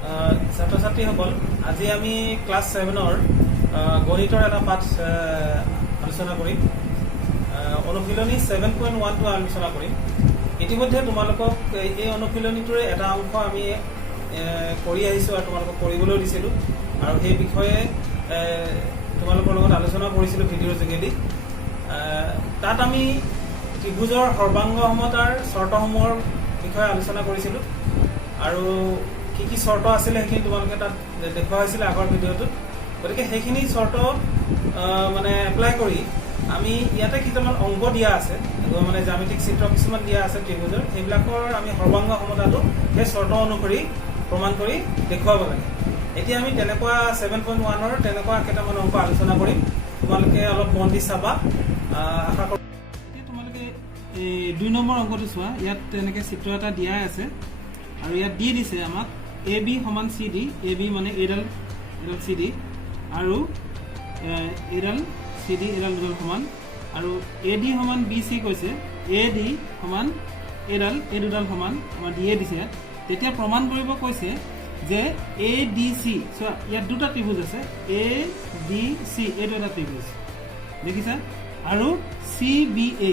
ছাত্ৰ ছাত্ৰীসকল, আজি আমি ক্লাছ 7ৰ গণিতৰ এটা পাঠ আলোচনা কৰিম। অনুশীলনী 7.1টো আলোচনা কৰিম। ইতিমধ্যে তোমালোকক এই অনুশীলনীটোৰে এটা অংশ আমি কৰি আহিছোঁ আৰু তোমালোকক কৰিবলৈ দিছিলোঁ, আৰু সেই বিষয়ে তোমালোকৰ লগত আলোচনা কৰিছিলোঁ ভিডিঅ'ৰ যোগেদি। তাত আমি ত্ৰিভুজৰ সৰ্বাংগ সমতাৰ চৰ্তসমূহৰ বিষয়ে আলোচনা কৰিছিলোঁ, আৰু কি কি চৰ্ত আছিলে সেইখিনি তোমালোকে তাত দেখুওৱা হৈছিলে আগৰ ভিডিঅ'টোত। গতিকে সেইখিনি চৰ্ত মানে এপ্লাই কৰি আমি ইয়াতে কিছুমান অংক দিয়া আছে, মানে জ্যামিতিক চিত্ৰ কিছুমান দিয়া আছে ত্ৰিভুজৰ, সেইবিলাকৰ আমি সৰ্বাংগ সমতাটো সেই চৰ্ত অনুসৰি প্ৰমাণ কৰি দেখুৱাব লাগে। এতিয়া আমি তেনেকুৱা 7.1ৰ তেনেকুৱা কেইটামান অংক আলোচনা কৰিম। তোমালোকে অলপ মন দি চাবা, আশা কৰোঁ। এতিয়া তোমালোকে এই 2 নম্বৰ অংকটো চোৱা। ইয়াত তেনেকৈ চিত্ৰ এটা দিয়াই আছে, আৰু ইয়াত দি দিছে আমাক AB সমান CD, AB মানে এইডাল CD, আৰু এইডাল CD, এইডাল দুডাল সমান, আৰু AD সমান BC কৈছে, AD সমান এইডাল এই দুডাল সমান আমাৰ দিয়ে দিছে ইয়াত। তেতিয়া প্ৰমাণ কৰিব কৈছে যে ADC, চোৱা ইয়াত দুটা ত্ৰিভুজ আছে, ADC এইটো এটা ত্ৰিভুজ দেখিছা, আৰু CBA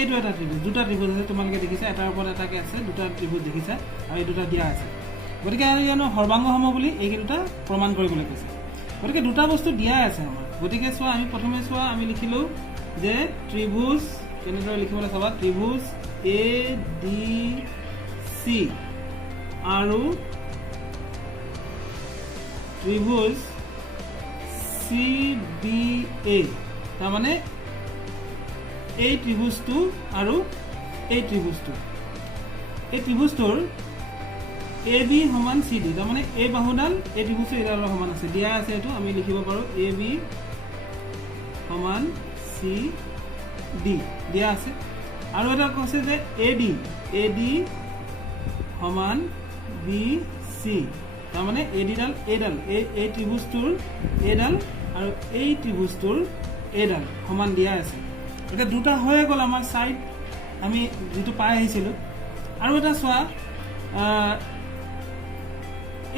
এইটো এটা ত্ৰিভুজ, দুটা ত্ৰিভুজ আছে তোমালোকে দেখিছা, এটাৰ ওপৰত এটাকে আছে, দুটা ত্ৰিভুজ দেখিছা, আৰু এই দুটা দিয়া আছে। গতিকে আৰু ইয়ানো সৰ্বাংগ সম বুলি এই দুটা প্ৰমাণ কৰিবলৈ কৈছে। গতিকে দুটা বস্তু দিয়াই আছে আমাৰ। গতিকে চোৱা, আমি প্ৰথমে চোৱা, আমি লিখিলোঁ যে ত্ৰিভুজ কেনেদৰে লিখিবলৈ চাবা, ত্ৰিভুজ ADC আৰু ত্ৰিভুজ CBA, তাৰমানে এই ত্ৰিভুজটো আৰু এই ত্ৰিভুজটো, এই ত্ৰিভুজটোৰ AB সমান CD, তাৰমানে এই বাহুডাল এই ত্ৰিভুজটো এইডালৰ সমান আছে, দিয়া আছে। এইটো আমি লিখিব পাৰোঁ AB সমান CD দিয়া আছে। আৰু এটা কৈছে যে AD সমান BC, তাৰমানে ADডাল এইডাল এই ত্ৰিভুজটোৰ এইডাল আৰু এই ত্ৰিভুজটোৰ এইডাল সমান দিয়া আছে। এতিয়া দুটা হৈয়ে গ'ল আমাৰ ছাইড আমি যিটো পাই আহিছিলোঁ। আৰু এটা চোৱা,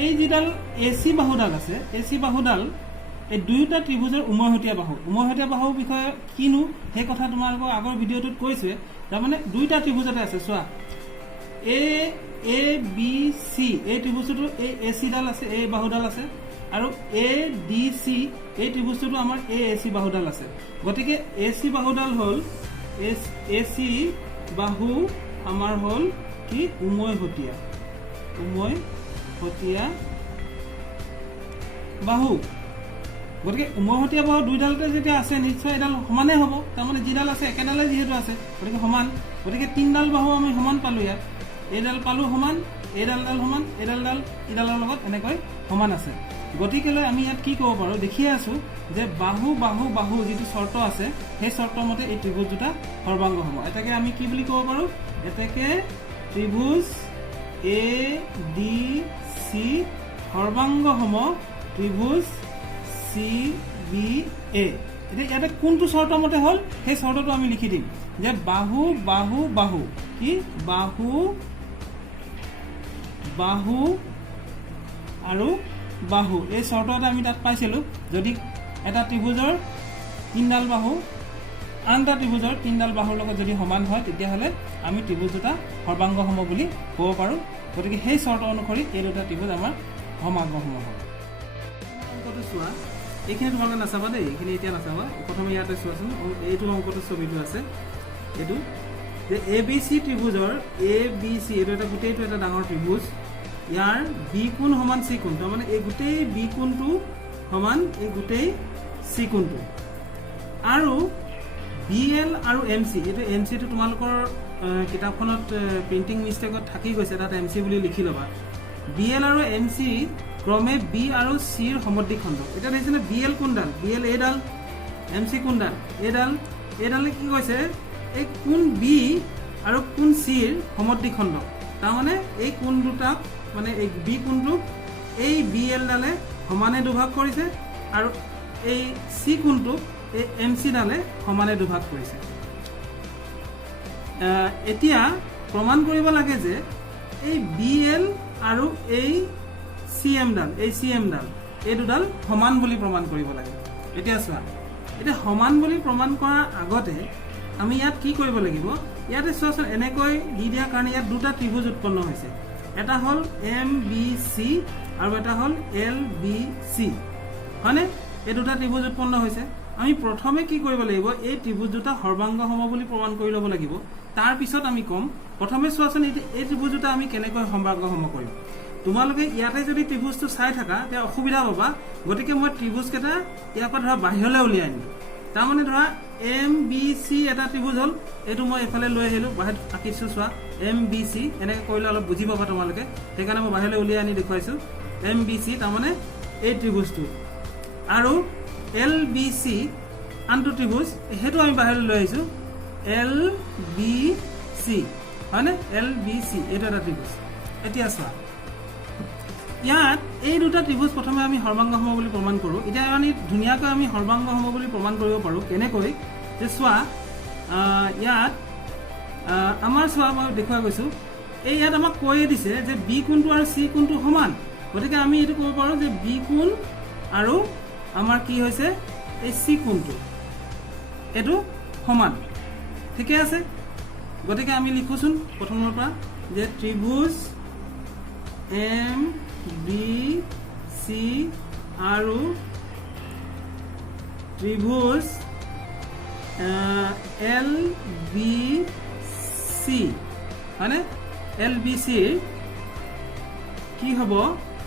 এই যিডাল AC বাহুডাল আছে, AC বাহুডাল এই দুয়োটা ত্ৰিভুজৰ উমৈহতীয়া বাহু। উমৈহতীয়া বাহুৰ বিষয়ে কিনো সেই কথা তোমালোকৰ আগৰ ভিডিঅ'টোত কৈছে। তাৰমানে দুইটা ত্ৰিভুজতে আছে, চোৱা ABC এই ত্ৰিভুজটো এই ACডাল আছে, এই বাহুডাল আছে, আৰু ADC এই ত্ৰিভুজটো আমাৰ AC বাহুডাল আছে। গতিকে AC বাহুডাল হ'ল AC বাহু আমাৰ হ'ল কি উমৈহতীয়া বাহু। গতিকে উমৈহতীয়া বাহু দুইডালতে যেতিয়া আছে, নিশ্চয় এডাল সমানেই হ'ব, তাৰমানে যিডাল আছে একেডালে যিহেতু আছে, গতিকে সমান। গতিকে 3ডাল বাহু আমি সমান পালোঁ ইয়াত, এইডাল পালোঁ সমান, এইডালডাল সমান, ইডালৰ লগত এনেকৈ সমান আছে। গতিকেলৈ আমি ইয়াত কি ক'ব পাৰোঁ, দেখিয়ে আছোঁ যে বাহু বাহু বাহু যিটো চৰ্ত আছে সেই চৰ্ত মতে এই ত্ৰিভুজ দুটা সৰ্বাংগ হ'ব। এটাকে আমি কি বুলি ক'ব পাৰোঁ, এটাকে ত্ৰিভুজ ADC সৰ্বাংগ সম ত্ৰিভুজ CBA। এতিয়া ইয়াতে কোনটো চৰ্ত মতে হ'ল সেই চৰ্তটো আমি লিখি দিম যে বাহু বাহু বাহু, কি বাহু বাহু আৰু বাহু, এই চৰ্ত এটা আমি তাত পাইছিলোঁ। যদি এটা ত্ৰিভুজৰ 3ডাল বাহু আন এটা ত্ৰিভুজৰ 3ডাল বাহুৰ লগত যদি সমান হয়, তেতিয়াহ'লে আমি ত্ৰিভুজ দুটা সৰ্বাংগ সম বুলি ক'ব পাৰোঁ। গতিকে সেই চৰ্ত অনুসৰি এই দুটা ত্ৰিভুজ আমাৰ সৰ্বাংগ সম হ'ব। অংকটো চোৱা, এইখিনি তোমালোকে নাচাবা দেই, এইখিনি এতিয়া নাচাবা, প্ৰথমে ইয়াতে চোৱাচোন। এইটো অংকটো ছবিটো আছে, এইটো যে ABC ত্ৰিভুজৰ ABC এইটো এটা গোটেইটো এটা ডাঙৰ ত্ৰিভুজ, ইয়াৰ B কোণ সমান C কোণ, তাৰমানে এই গোটেই B কোণটো সমান এই গোটেই C কোণটো, আৰু BL আৰু MC, এইটো MCটো তোমালোকৰ কিতাপখনত প্ৰিণ্টিং মিষ্টেকত থাকি গৈছে, তাত MC বুলি লিখি ল'বা। BL আৰু MC ক্ৰমে B আৰু Cৰ সমদ্বিখণ্ড। এতিয়া দেখিছেনে BL কোণডাল, BL এইডাল, MC কোণডাল এইডালে কি কৈছে, এই কোণ B আৰু কোণ Cৰ সমদ্বিখণ্ড। তাৰমানে এই কোণ দুটাক, মানে এই B কোণটোক এই BLডালে সমানে দুভাগ কৰিছে, আৰু এই C কোণটোক এই MCডালে সমানে দুভাগ কৰিছে। এতিয়া প্ৰমাণ কৰিব লাগে যে এই BL আৰু এই CM ডাল এই দুডাল সমান বুলি প্ৰমাণ কৰিব লাগে এতিয়া চোৱা এটা সমান বুলি প্ৰমাণ কৰাৰ আগতে আমি ইয়াত কি কৰিব লাগিব ইয়াতে চোৱাচোন এনেকৈ দি দিয়া কাৰণে ইয়াত দুটা ত্ৰিভুজ উৎপন্ন হৈছে এটা হল MBC আৰু এটা হল LBC হয়নে এই দুটা ত্ৰিভুজ উৎপন্ন হৈছে আমি প্ৰথমে কি কৰিব লাগিব এই ত্ৰিভুজ দুটা সৰ্বাংগ সম বুলি প্ৰমাণ কৰি ল'ব লাগিব তাৰ পিছত আমি কম প্ৰথমে চোৱাচোন এই ত্ৰিভুজ দুটা আমি কেনেকৈ সৰ্বাংগ সম কৰিম তোমালোকে ইয়াতে যদি ত্ৰিভুজটো চাই থাকা তে অসুবিধা পাবা গতিকে মই ত্ৰিভুজ কেটা ইয়াৰ পৰা ধৰা বাহিৰলৈ উলিয়াই আনিম তাৰ মানে ধৰা MBC এটা ত্ৰিভুজ হল এটো মই এফালে লৈ আহিলো বাহিৰত আঁকিছো চোৱা MBC এনেকৈ কৰিলে অলপ বুজি পাবা তোমালোকে সেইকাৰণে মই বাহিৰলৈ উলিয়াই আনি দেখুৱাইছো MBC তাৰ মানে এই ত্ৰিভুজটো আৰু LBC আনটো ত্ৰিভুজ হেতু আমি বাহিৰলৈ লৈ আহিছো LBC হয়নে LBC এটা ত্ৰিভুজ এতিয়া চোৱা ইয়াত এই দুটা ত্ৰিভুজ প্ৰথমে আমি সৰ্বাংগ সম বুলি প্ৰমাণ কৰো এতিয়া আমি ধুনিয়াকৈ আমি সৰ্বাংগ সম বুলি প্ৰমাণ কৰিব পাৰো কেনেকৈ যে চোৱা ইয়াত আমাৰ চোৱা মই দেখুৱাই গৈছো এই ইয়াত আমাক কৈয়ে দিছে যে B কোণটো আৰু C কোণটো সমান গতিকে আমি এটো ক'ব পাৰো যে B কোণ আৰু আমাৰ কি হৈছে এই C কোণটো এটো সমান ঠিকে আছে গতিকে আমি লিখোচোন প্ৰথমৰ পৰা যে ত্ৰিভুজ MBC আৰু ত্ৰিভুজ LBC হয়নে LBC কি হ'ব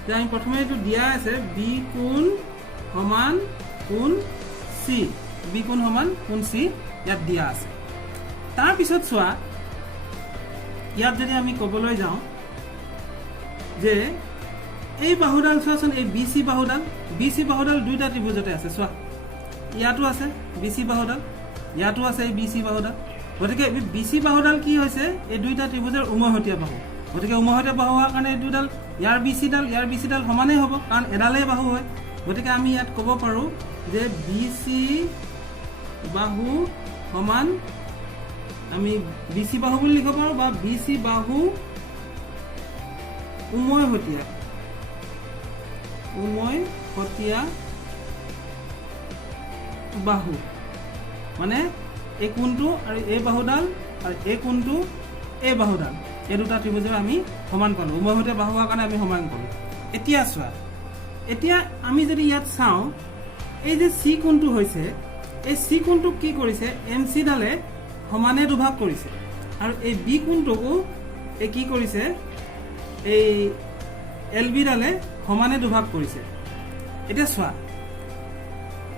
যে আমি প্ৰথমে এটো দিয়া আছে B কোণ সমান কোণ C B কোণ সমান কোণ C ইয়াত দিয়া আছে তাৰ পিছত চোৱা ইয়াত যদি আমি ক'বলৈ যাওঁ যে এই বাহুডাল চোৱাচোন এই BC বাহুডাল দুইটা ত্ৰিভুজতে আছে চোৱা ইয়াতো আছে BC বাহুডাল ইয়াতো আছে এই BC বাহুডাল গতিকে BC বাহুডাল কি হৈছে এই দুইটা ত্ৰিভুজৰ উমৈহতীয়া বাহু গতিকে উমৈহতীয়া বাহু হোৱাৰ কাৰণে এই দুডাল ইয়াৰ BC ডাল সমানেই হ'ব কাৰণ এডালেই বাহু হয় গতিকে আমি ইয়াত ক'ব পাৰো যে BC বাহু সমান আমি BC বাহু বুলি লিখিব পাৰো বা BC বাহু উমৈহতীয়া বাহু মানে এই কোণটো আৰু এই বাহুডাল আৰু এই কোণটো এই বাহুডাল এই দুটা ত্ৰিভুজৰ আমি সমান পালো উমৈহতীয়া বাহু হোৱাৰ কাৰণে আমি সমান পালো এতিয়া চোৱা এতিয়া আমি যদি ইয়াত চাওঁ এই যে C কোণটো হৈছে এই C কোণটো কি কৰিছে MC ডালে সমানে দুভাগ কৰিছে আৰু এই B কোণটোকো এই কি কৰিছে এই LB ডালে সমানে দুভাগ কৰিছে এতিয়া চোৱা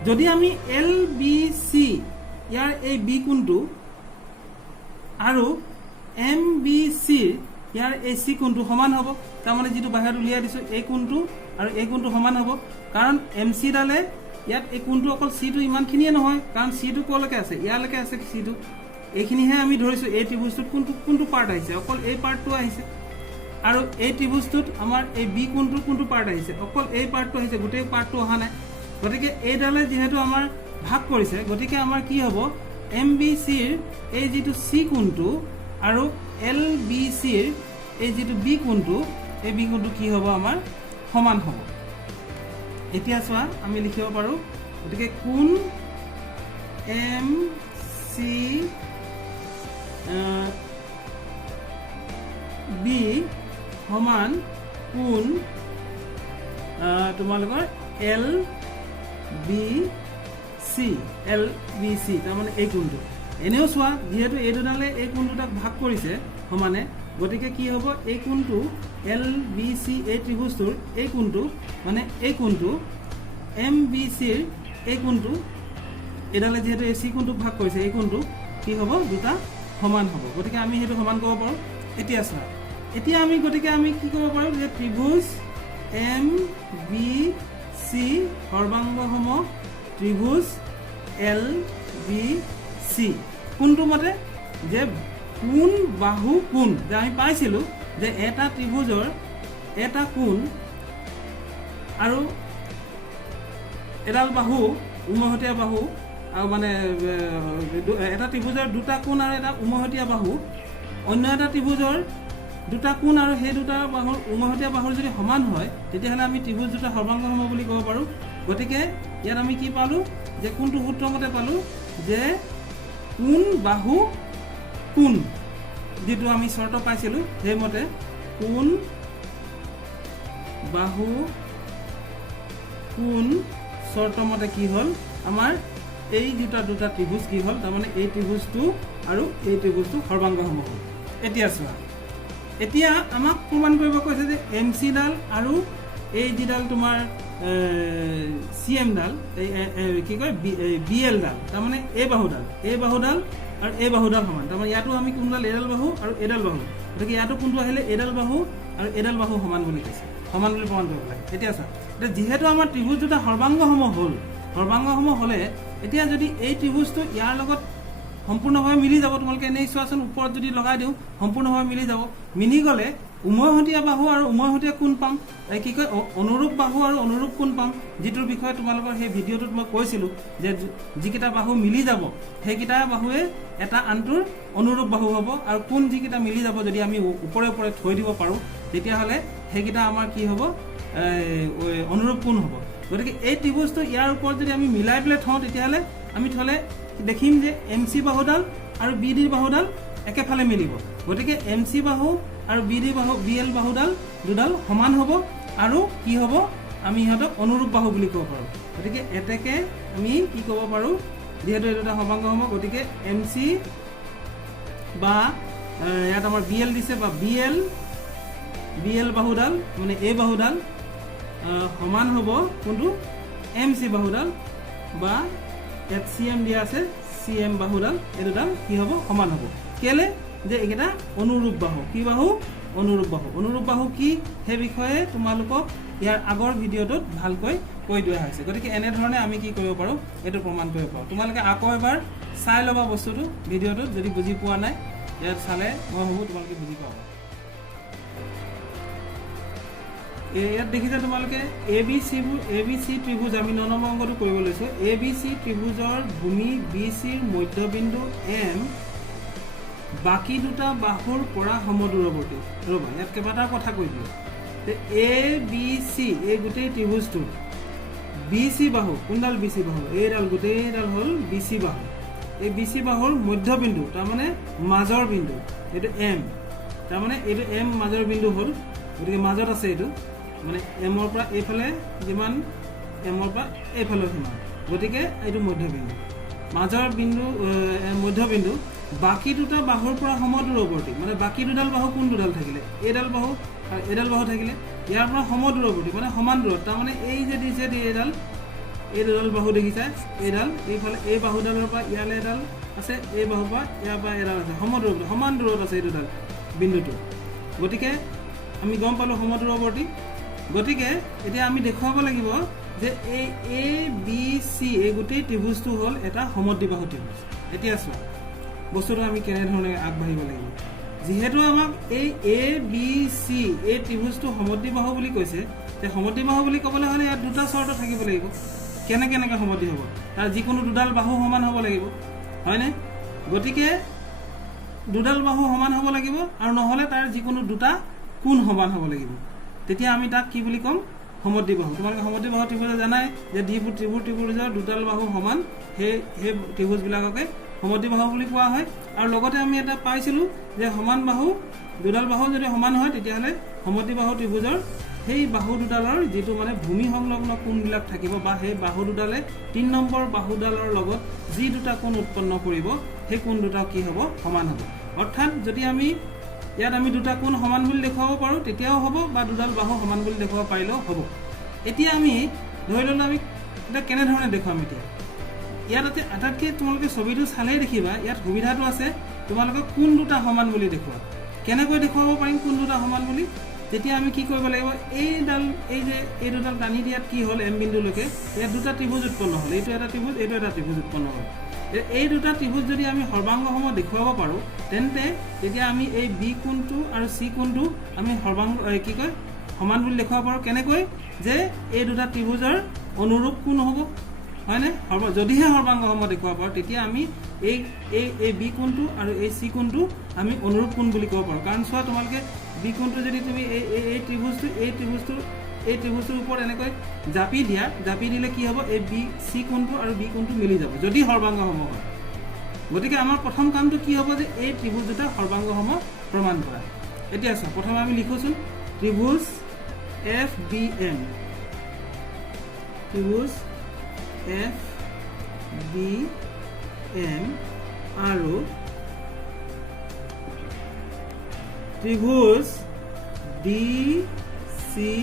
যদি আমি LBC ইয়াৰ এই B কোণটো আৰু MBC ইয়াৰ এই C কোণটো সমান হ'ব তাৰ মানে যেটো বাহিৰত উলিয়াই দিছো এই কোণটো আৰু এই কোণটো সমান হ'ব কাৰণ MC ডালে ইয়াত এই কোণটো অকল C টো ইমানখিনিয়ে নহয় কাৰণ C টো কলৈকে আছে ইয়ালৈকে আছে C টো এইখিনিহে আমি ধৰিছো এই ত্ৰিভুজটোত কোনটো পাৰ্ট আহিছে অকল এই পাৰ্টটো আহিছে আৰু এই ত্ৰিভুজটোত আমাৰ এই B কোণটো পাৰ্ট আহিছে অকল এই পাৰ্টটো আহিছে গোটেই পাৰ্টটো অহা নাই গতিকে এই ডালে যেহেতু আমাৰ ভাগ কৰিছে গতিকে আমাৰ কি হ'ব MBC ৰ এই যেটো C কোণটো আৰু LBC ৰ এই যেটো B কোণটো এই B কোণটো কি হ'ব আমাৰ সমান হ'ব এতিয়া চোৱা আমি লিখিব পাৰো গতিকে কোণ MC B সমান কোণ তোমালোকৰ LBC তাৰ মানে এই কোণটো এনেও চোৱা যেহেতু এই দুডালে এই কোণটোক ভাগ কৰিছে সমানে গতিকে কি হ'ব এই কোণটো LBC এই ত্ৰিভুজটোৰ এই কোণটো মানে এই কোণটো MBC ৰ এই কোণটো এডালে যেহেতু এই C কোণটোক ভাগ কৰিছে এই কোণটো কি হ'ব দুটা সমান হ'ব গতিকে আমি হেতু সমান কৰিব পাৰো এতিয়া চোৱা এতিয়া আমি গতিকে আমি কি কৰিব পাৰো যে ত্ৰিভুজ MBC সৰ্বাংগ সম ত্ৰিভুজ LBC কোনটো মতে যে কোণ বাহু কোণ যে আমি পাইছিলো যে এটা ত্ৰিভুজৰ এটা কোণ আৰু এডাল বাহু উমৈহতীয়া বাহু আৰু মানে এটা ত্ৰিভুজৰ দুটা কোণ আৰু এটা উমৈহতীয়া বাহু অন্য এটা ত্ৰিভুজৰ দুটা কোণ আৰু সেই দুটা বাহুৰ উমৈহতীয়া বাহুৰ যদি সমান হয় তেতিয়াহ'লে আমি ত্ৰিভুজ দুটা সৰ্বাংগসম বুলি ক'ব পাৰোঁ। গতিকে ইয়াত আমি কি পালোঁ যে কোনটো সূত্ৰ মতে পালোঁ যে কোণ বাহু কোণ যিটো আমি চৰ্ত পাইছিলোঁ সেইমতে কোণ বাহু কোণ চৰ্ত মতে কি হ'ল আমাৰ এই দুটা ত্ৰিভুজ কি হ'ল তাৰমানে এই ত্ৰিভুজটো আৰু এই ত্ৰিভুজটো সৰ্বাংগসম হ'ল। এতিয়া চোৱা এতিয়া আমাক প্ৰমাণ কৰিব কৈছে যে MC ডাল আৰু এই যিডাল তোমাৰ CM ডাল এই কি কয় BL ডাল তাৰমানে এই বাহুডাল আৰু এই বাহুডাল সমান। তাৰমানে ইয়াতো আমি কোনডাল এডাল বাহু আৰু এডাল বাহু, গতিকে ইয়াতো কোনটো আহিলে এডাল বাহু আৰু এডাল বাহু সমান বুলি কৈছে, সমান বুলি প্ৰমাণ কৰিব লাগে। এতিয়া চোৱা এতিয়া যিহেতু আমাৰ ত্ৰিভুজ দুটা সৰ্বাংগসম হ'ল, সৰ্বাংগসম হ'লে এতিয়া যদি এই ত্ৰিভুজটো ইয়াৰ লগত সম্পূৰ্ণভাৱে মিলি যাব, তোমালোকে এনেই চোৱাচোন ওপৰত যদি লগাই দিওঁ সম্পূৰ্ণভাৱে মিলি যাব। মিলি গ'লে উমৈহতীয়া বাহু আৰু উমৈহতীয়া কোণ পাম, কি কয় অনুৰূপ বাহু আৰু অনুৰূপ কোণ পাম, যিটোৰ বিষয়ে তোমালোকৰ সেই ভিডিঅ'টোত মই কৈছিলোঁ যে যিকেইটা বাহু মিলি যাব সেইকেইটা বাহুৱে এটা আনটোৰ অনুৰূপ বাহু হ'ব, আৰু কোণ যিকেইটা মিলি যাব যদি আমি ওপৰে ওপৰে থৈ দিব পাৰোঁ তেতিয়াহ'লে সেইকেইটা আমাৰ কি হ'ব অনুৰূপ কোণ হ'ব। গতিকে এই ত্ৰিভুজটো ইয়াৰ ওপৰত যদি আমি মিলাই পেলাই থওঁ তেতিয়াহ'লে আমি থ'লে দেখিম যে MC বাহুডাল আৰু BD বাহুডাল একেফালে মিলিব। গতিকে MC বাহু আৰু BL বাহুডাল দুডাল সমান হ'ব আৰু কি হ'ব আমি ইহঁতক অনুৰূপ বাহু বুলি ক'ব পাৰোঁ। গতিকে এতেকে আমি কি ক'ব পাৰোঁ যিহেতু এইটো এটা সৰ্বাংগসম, গতিকে MC বা ইয়াত আমাৰ BL দিছে বা BL বাহুডাল মানে এই বাহুডাল সমান হ'ব কোনটো MC বাহুডাল, বা ইয়াত CM দিয়া আছে CM বাহুডাল, এই দুডাল কি হ'ব সমান হ'ব। কেলে যে এইকেইটা অনুৰূপ বাহু। কি বাহু? অনুৰূপ বাহু। অনুৰূপ বাহু কি সেই বিষয়ে তোমালোকক ইয়াৰ আগৰ ভিডিঅ'টোত ভালকৈ কৈ দিয়া হৈছে। গতিকে এনেধৰণে আমি কি কৰিব পাৰোঁ এইটো প্ৰমাণ কৰিব পাৰোঁ। তোমালোকে আকৌ এবাৰ চাই ল'বা বস্তুটো ভিডিঅ'টোত, যদি বুজি পোৱা নাই ইয়াত চালে মই ভাবোঁ তোমালোকে বুজি পাবা। ইয়াত দেখিছা তোমালোকে ABC ত্ৰিভুজ আমি 9 নম্বৰ অংকটো কৰিব লৈছোঁ। ABC ত্ৰিভুজৰ ভূমি BCৰ মধ্যবিন্দু M বাকী দুটা বাহুৰ পৰা সমদূৰৱৰ্তী। ৰ'বা ইয়াত কেইবাটাও কথা কৈ দিওঁ যে ABC এই গোটেই ত্ৰিভুজটো BC বাহু, কোনডাল BC বাহু? এইডাল গোটেইডাল হ'ল BC বাহু। এই BC বাহুৰ মধ্যবিন্দু তাৰমানে মাজৰ বিন্দু এইটো M, তাৰমানে এইটো M মাজৰ বিন্দু হ'ল, গতিকে মাজত আছে এইটো মানে এমৰ পৰা এইফালে যিমান এমৰ পৰা এইফালে সিমান, গতিকে এইটো মধ্যবিন্দু। মাজৰ বিন্দু মধ্যবিন্দু বাকী দুটা বাহুৰ পৰা সমদূৰৱৰ্তী, মানে বাকী দুডাল বাহু কোন দুডাল থাকিলে এইডাল বাহু আৰু এইডাল বাহু থাকিলে ইয়াৰ পৰা সমদূৰৱৰ্তী মানে সমান দূৰত, তাৰমানে এই যে দিছে এই দুডাল বাহু দেখিছা, এইডাল এইফালে এই বাহুডালৰ পৰা ইয়ালৈ এডাল আছে, এই বাহুৰ পৰা ইয়াৰ পৰা এডাল আছে, সমদূৰৱৰ্তী সমান দূৰত আছে এই দুডাল বিন্দুটো। গতিকে আমি গম পালোঁ সমদূৰৱৰ্তী। গতিকে এতিয়া আমি দেখুৱাব লাগিব যে এই ABC এই গোটেই ত্ৰিভুজটো হ'ল এটা সমদ্বিবাহু ত্ৰিভুজ। এতিয়া চোৱা বস্তুটো আমি কেনেধৰণে আগবাঢ়িব লাগিব। যিহেতু আমাক এই ABC এই ত্ৰিভুজটো সমদ্বিবাহু বুলি কৈছে, তে সমদ্বিবাহু বুলি ক'বলৈ হ'লে ইয়াত দুটা চৰ্ত থাকিব লাগিব। কেনেকৈ সমদ্বি হ'ব? তাৰ যিকোনো দুডাল বাহু সমান হ'ব লাগিব, হয়নে? গতিকে দুডাল বাহু সমান হ'ব লাগিব আৰু নহ'লে তাৰ যিকোনো দুটা কোণ সমান হ'ব লাগিব। তেতিয়া আমি তাক কি বুলি ক'ম? সমদ্বিবাহু। তোমালোকে সমদ্বিবাহু ত্ৰিভুজ জানাই যে ত্ৰিভুজৰ দুডাল বাহু সমান, সেই ত্ৰিভুজবিলাককে সমদ্বিবাহু বুলি কোৱা হয়। আৰু লগতে আমি এটা পাইছিলোঁ যে সমান বাহু দুডাল বাহু যদি সমান হয় তেতিয়াহ'লে সমদ্বিবাহু ত্ৰিভুজৰ সেই বাহু দুডালৰ যিটো মানে ভূমি সংলগ্ন কোণবিলাক থাকিব বা সেই বাহু দুডালে 3 নম্বৰ বাহুডালৰ লগত যি দুটা কোণ উৎপন্ন কৰিব সেই কোণ দুটা কি হ'ব? সমান হ'ব। অৰ্থাৎ যদি ইয়াত আমি দুটা কোণ সমান বুলি দেখুৱাব পাৰোঁ তেতিয়াও হ'ব, বা দুডাল বাহু সমান বুলি দেখুৱাব পাৰিলেও হ'ব। এতিয়া আমি ধৰি ল'লোঁ আমি এতিয়া কেনেধৰণে দেখুৱাম? এতিয়া ইয়াত আটাইতকৈ তোমালোকে ছবিটো চালেই দেখিবা ইয়াত সুবিধাটো আছে তোমালোকক কোন দুটা সমান বুলি দেখুওৱা। কেনেকৈ দেখুৱাব পাৰিম কোন দুটা সমান বুলি? তেতিয়া আমি কি কৰিব লাগিব, এই দুডাল টানি দিয়াত কি হ'ল M বিন্দুলৈকে ইয়াত দুটা ত্ৰিভুজ উৎপন্ন হ'ল, এইটো এটা ত্ৰিভুজ এইটো এটা ত্ৰিভুজ উৎপন্ন হ'ল। এই দুটা ত্ৰিভুজ যদি আমি সৰ্বাংগসম দেখুৱাব পাৰোঁ তেন্তে তেতিয়া আমি এই B কোণটো আৰু C কোণটো আমি সমান বুলি দেখুৱাব পাৰোঁ। কেনেকৈ? যে এই দুটা ত্ৰিভুজৰ অনুৰূপ কোণ হ'ব, হয়নে? যদিহে সৰ্বাংগসম দেখুৱাব পাৰোঁ তেতিয়া আমি এই B কোণটো আৰু এই C কোণটো আমি অনুৰূপ কোণ বুলি ক'ব পাৰোঁ। কাৰণ চোৱা তোমালোকে বি কোণটো যদি তুমি এই ত্ৰিভুজটোৰ ওপৰত এনেকৈ জাপি দিয়া, জাপি দিলে কি হ'ব, এই বি চি কোণটো আৰু বি কোণটো মিলি যাব যদি সৰ্বাংগ সম হয়। গতিকে আমাৰ প্ৰথম কামটো কি হ'ব যে এই ত্ৰিভুজ দুটা সৰ্বাংগ সম প্ৰমাণ কৰা। এতিয়া চোৱা, প্ৰথমে আমি লিখোচোন ত্ৰিভুজ এফ বি এম, ত্ৰিভুজ এফ বি এম আৰু ত্ৰিভুজ ডি চি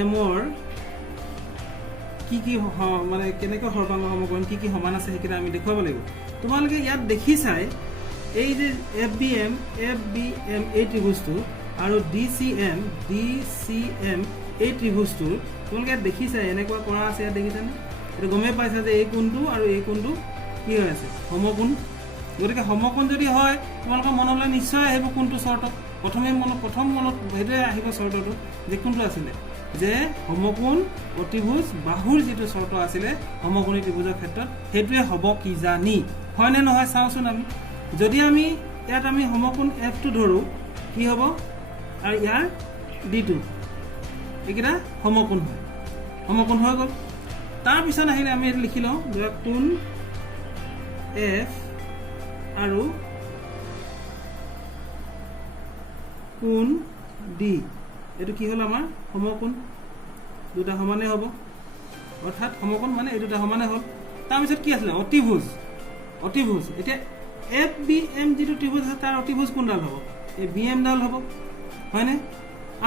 এমৰ কি কি মানে কেনেকৈ সৰ্বাংগ সমকৰণ কি কি সমান আছে সেইকেইটা আমি দেখুৱাব লাগিব। তোমালোকে ইয়াত দেখি চাই এই যে এফ বি এম এই ত্ৰিভুজটো আৰু ডি চি এম এই ত্ৰিভুজটো তোমালোকে ইয়াত দেখি চাই এনেকুৱা কৰা আছে। ইয়াত দেখিছানে? এইটো গমেই পাইছা যে এই কোণটো আৰু এই কোণটো কি হৈ আছে, সমকোণ। গতিকে সমকোণ যদি হয় তোমালোকৰ মনলৈ নিশ্চয় আহিব কোনটো চৰ্ত। প্ৰথম মনত সেইটোৱে আহিব চৰ্তটো যে কোনটো আছিলে, যে সমকোণ অতিভুজ বাহুৰ যিটো চৰ্ত আছিলে সমকোণী ত্ৰিভুজৰ ক্ষেত্ৰত সেইটোৱে হ'ব কিজানি। হয়নে নহয় চাওঁচোন আমি। যদি আমি ইয়াত আমি সমকোণ এফটো ধৰোঁ কি হ'ব, আৰু ইয়াৰ ডিটো, এইকেইটা সমকোণ হয়, সমকোণ হৈ গ'ল। তাৰপিছত আহিলে আমি এইটো লিখি লওঁ ধৰা কোণ এফ আৰু কোণ ডি, এইটো কি হ'ল আমাৰ সমকোণ, দুটা সমানে হ'ব, অৰ্থাৎ সমকোণ মানে এই দুটা সমানে হ'ল। তাৰপিছত কি আছিলে, অতিভুজ। এতিয়া এফ বি এম যিটো ত্ৰিভুজ আছে তাৰ অতিভুজ কোনডাল হ'ব, এই বি এমডাল হ'ব, হয়নে?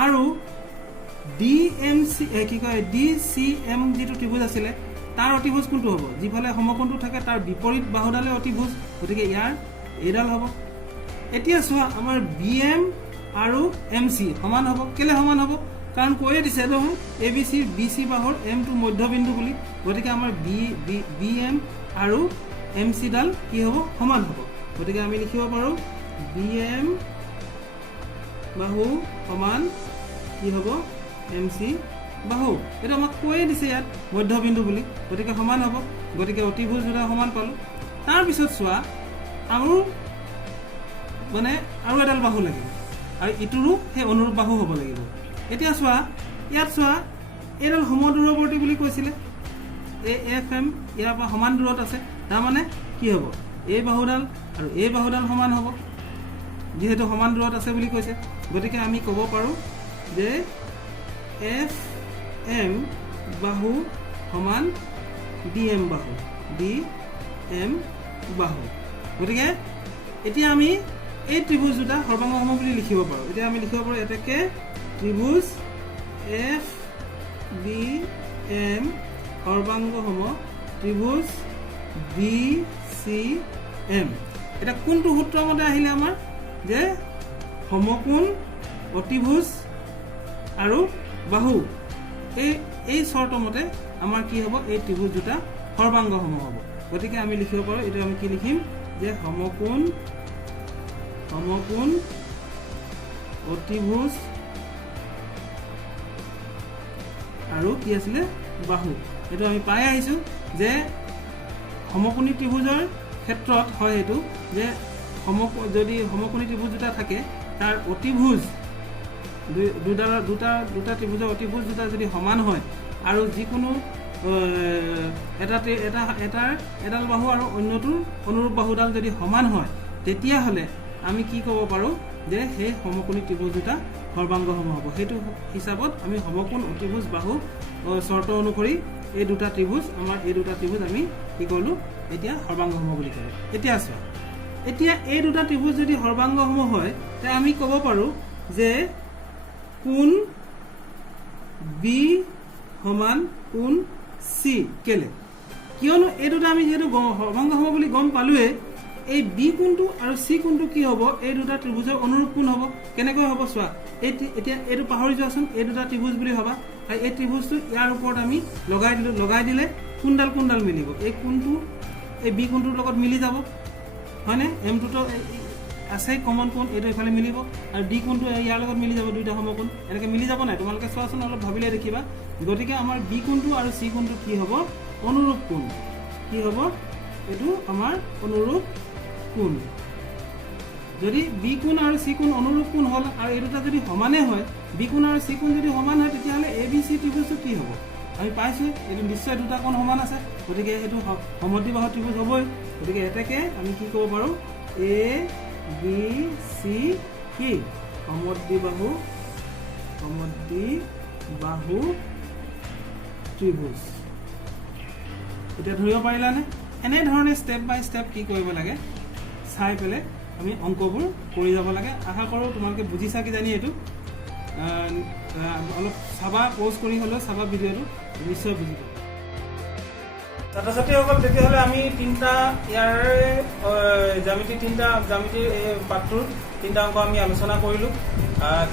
আৰু ডি চি এম যিটো ত্ৰিভুজ আছিলে তাৰ অতিভুজ কোনটো হ'ব, যিফালে সমকোণটো থাকে তাৰ বিপৰীত বাহুডালে অতিভুজ, গতিকে ইয়াৰ এইডাল হ'ব। এতিয়া চোৱা, আমাৰ বি এম আৰু এম চি সমান হ'ব। কেলে সমান হ'ব, কাৰণ কৈয়ে দিছে নহয় A B C B C বাহুৰ এমটো মধ্যবিন্দু বুলি। গতিকে আমাৰ বি এম আৰু এম চিডাল কি হ'ব, সমান হ'ব। গতিকে আমি লিখিব পাৰোঁ বি এম বাহু সমান কি হ'ব, এম চি বাহু। এইটো আমাক কৈয়ে দিছে ইয়াত মধ্যবিন্দু বুলি, গতিকে সমান হ'ব। গতিকে অতিভুজ দুটা সমান পালোঁ। তাৰপিছত চোৱা, আৰু এডাল বাহু লাগিব, আৰু ইটোৰো সেই অনুৰূপ বাহু হ'ব লাগিব। এতিয়া চোৱা, ইয়াত চোৱা, এইডাল সমদূৰৱৰ্তী বুলি কৈছিলে, এই এফ এম ইয়াৰ পৰা সমান দূৰত আছে, তাৰমানে কি হ'ব, এই বাহুডাল আৰু এই বাহুডাল সমান হ'ব, যিহেতু সমান দূৰত আছে বুলি কৈছে। গতিকে আমি ক'ব পাৰোঁ যে এফ এম বাহু সমান ডি এম বাহু। গতিকে এতিয়া আমি এই ত্ৰিভুজ দুটা সৰ্বাংগ সম বুলি লিখিব পাৰোঁ। এতিয়া আমি লিখিব পাৰোঁ এটাকে ত্ৰিভুজ এফ বি এম সৰ্বাংগ সম ত্ৰিভুজ বি চি এম। এতিয়া কোনটো সূত্ৰ মতে আহিলে আমাৰ, যে সমকোণ অতিভুজ আৰু বাহু এই চৰ্ত মতে আমাৰ কি হ'ব, এই ত্ৰিভুজ দুটা সৰ্বাংগ সম হ'ব। গতিকে আমি লিখিব পাৰোঁ, এইটো আমি কি লিখিম, যে সমকোণ অতিভুজ আৰু কি আছিলে, বাহু। এইটো আমি পাই আহিছোঁ যে সমকোণী ত্ৰিভুজৰ ক্ষেত্ৰত হয় এইটো, যে যদি সমকোণী ত্ৰিভুজ দুটা থাকে তাৰ অতিভুজ দুটা ত্ৰিভুজৰ অতিভুজ দুটা যদি সমান হয় আৰু যিকোনো এডাল বাহু আৰু অন্যটোৰ অনুৰূপ বাহুডাল যদি সমান হয়, তেতিয়াহ'লে আমি কি ক'ব পাৰোঁ, যে সেই সমকোণী ত্ৰিভুজ দুটা সৰ্বাংগ সম হ'ব। সেইটো হিচাপত আমি সমকোণ অতিভুজ বাহু চৰ্ত অনুসৰি এই দুটা ত্ৰিভুজ আমি কি কৰিলোঁ, এতিয়া সৰ্বাংগ সম বুলি ক'লোঁ। এতিয়া চোৱা, এতিয়া এই দুটা ত্ৰিভুজ যদি সৰ্বাংগ সম হয়, তেতিয়া আমি ক'ব পাৰোঁ যে কোণ বি সমান কোণ চি। কেলে, কিয়নো এই দুটা আমি যিহেতু সৰ্বাংগ সম বুলি গম পালোৱে, এই বি কোণটো আৰু চি কোণটো কি হ'ব, এই দুটা ত্ৰিভুজৰ অনুৰূপ কোণ হ'ব। কেনেকৈ হ'ব চোৱা, এতিয়া এইটো পাহৰি যোৱাচোন, এই দুটা ত্ৰিভুজ বুলি ভাবা, আৰু এই ত্ৰিভুজটো ইয়াৰ ওপৰত আমি লগাই দিলে কোনডাল মিলিব, এই কোণটো এই বি কোণটোৰ লগত মিলি যাব, হয়নে? এমটোতো আছেই কমন কোণ, এইটো এইফালে মিলিব, আৰু ডি কোণটো ইয়াৰ লগত মিলি যাব, দুইটা সমকোণ এনেকৈ মিলি যাব নাই? তোমালোকে চোৱাচোন, অলপ ভাবিলে দেখিবা। গতিকে আমাৰ বি কোণটো আৰু চি কোণটো কি হ'ব, অনুৰূপ কোণ। কি হ'ব, এইটো আমাৰ অনুৰূপ কোণ। যদি বি কোণ আৰু চি কোণ অনুৰূপ কোণ হ'ল আৰু এই দুটা যদি সমানে হয়, বি কোণ আৰু চি কোণ যদি সমান হয়, তেতিয়াহ'লে এ বি চি ত্ৰিভুজটো কি হ'ব? আমি পাইছোঁ এইটো নিশ্চয় দুটা কোণ সমান আছে, গতিকে সেইটো সমদ্বিবাহু ত্ৰিভুজ হ'বই। গতিকে এতেকে আমি কি কৰিব পাৰোঁ? এ বি চি কি সমদ্বিবাহু ত্ৰিভুজ। এতিয়া ধৰিব পাৰিলানে? এনেধৰণে ষ্টেপ বাই ষ্টেপ কি কৰিব লাগে চাই পেলাই আমি অংকবোৰ কৰি যাব লাগে। আশা কৰোঁ তোমালোকে বুজিছা কিজানি এইটো। অলপ চাবা, প'জ কৰি হ'লেও চাবা ভিডিঅ'টো, নিশ্চয় বুজি পাবা। ছাত্ৰ ছাত্ৰীসকল, তেতিয়াহ'লে আমি জ্যামিতিৰ এই পাঠটোৰ 3টা অংক আমি আলোচনা কৰিলোঁ।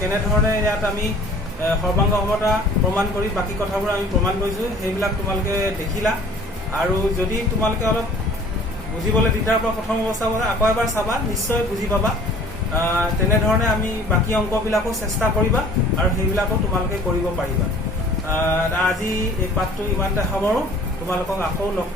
কেনেধৰণে ইয়াত আমি সৰ্বাংগ সমতা প্ৰমাণ কৰি বাকী কথাবোৰ আমি প্ৰমাণ কৰিছোঁ, সেইবিলাক তোমালোকে দেখিলা। আৰু যদি তোমালোকে অলপ বুজিবলৈ দিগদাৰ পৰা প্ৰথম অৱস্থাবোৰ আকৌ এবাৰ চাবা, নিশ্চয় বুজি পাবা। তেনেধৰণে আমি বাকী অংকবিলাকো চেষ্টা কৰিবা আৰু সেইবিলাকো তোমালোকে কৰিব পাৰিবা। আজি এই পাঠটো ইমানতে সামৰোঁ। তোমালোকক আকৌ লগ